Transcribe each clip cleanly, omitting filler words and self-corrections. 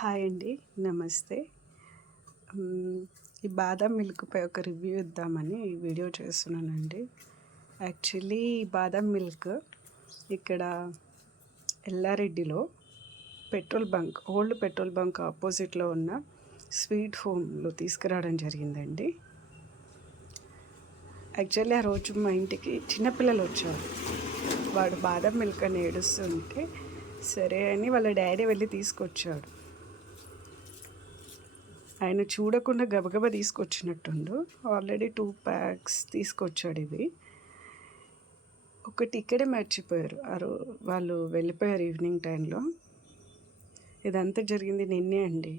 Hi అండి, నమస్తే. ఈ బాదం మిల్క్పై ఒక రివ్యూ ఇద్దామని ఈ వీడియో చేస్తున్నానండి. యాక్చువల్లీ ఈ బాదం మిల్క్ ఇక్కడ ఎల్లారెడ్డిలో ఓల్డ్ పెట్రోల్ బంక్ ఆపోజిట్లో ఉన్న స్వీట్ హోమ్లో తీసుకురావడం జరిగిందండి. యాక్చువల్లీ ఆ రోజు మా ఇంటికి చిన్నపిల్లలు వచ్చారు. వాడు బాదం మిల్క్ అని ఏడుస్తుంటే సరే అని వాళ్ళ డాడీ వెళ్ళి తీసుకొచ్చాడు. ఆయన చూడకుండా గబగబా తీసుకొచ్చినట్టుండు. ఆల్రెడీ 2 ప్యాక్స్ తీసుకొచ్చాడు. ఇవి ఒకటి ఇక్కడే మర్చిపోయారు. వాళ్ళు వెళ్ళిపోయారు ఈవినింగ్ టైంలో. ఇదంతా జరిగింది నిన్నే అండి.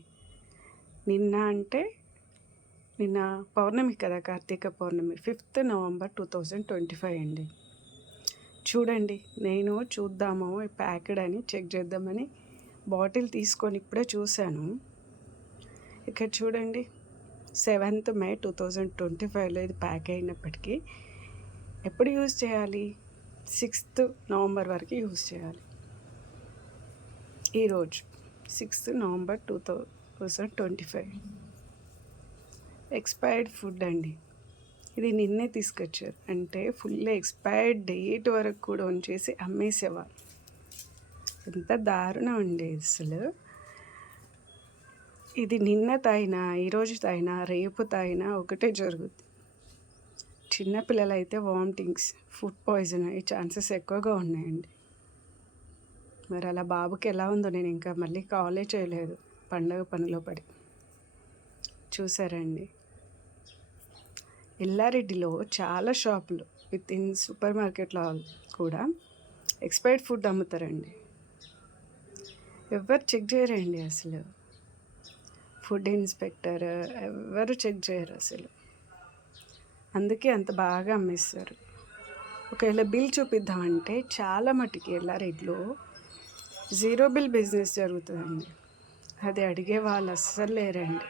నిన్న పౌర్ణమి కదా, కార్తీక పౌర్ణమి, 5th నవంబర్ 2025 అండి. చూడండి, నేను చూద్దాము ప్యాకెడ్ అని చెక్ చేద్దామని బాటిల్ తీసుకొని ఇప్పుడే చూశాను. ఇక్కడ చూడండి, 7th మే 2025లో ఇది ప్యాక్ అయినప్పటికీ ఎప్పుడు యూజ్ చేయాలి? 6th నవంబర్ వరకు యూజ్ చేయాలి. ఈరోజు 6th నవంబర్ 2025 ఎక్స్పైర్డ్ ఫుడ్ అండి. ఇది నిన్నే తీసుకొచ్చారు అంటే ఫుల్ ఎక్స్పైర్డ్ డేట్ వరకు కూడా ఉంచేసి అమ్మేసేవారు. ఎంత దారుణం అండి అసలు. ఇది నిన్న తాగినా, ఈరోజు తాగినా, రేపు తాగినా ఒకటే జరుగుద్ది. చిన్నపిల్లలు అయితే వామిటింగ్స్, ఫుడ్ పాయిజన్ అయ్యే ఛాన్సెస్ ఎక్కువగా ఉన్నాయండి. మరి అలా బాబుకి ఎలా ఉందో నేను ఇంకా మళ్ళీ కాలే చేయలేదు, పండగ పనిలో పడి. చూసారండి, ఎల్లారెడ్డిలో చాలా షాపులు విత్ ఇన్ సూపర్ మార్కెట్లో కూడా ఎక్స్పైర్డ్ ఫుడ్ అమ్ముతారండి. ఎవరు చెక్ చేయరండి అసలు. ఫుడ్ ఇన్స్పెక్టర్ ఎవరు చెక్ చేయరు అసలు. అందుకే అంత బాగా అమ్మేస్తారు. ఒకవేళ బిల్ చూపిద్దామంటే చాలా మటుకి ఎల్లారెడ్డిలో 0 బిల్ బిజినెస్ జరుగుతుందండి. అది అడిగే వాళ్ళు అస్సలు లేరండి.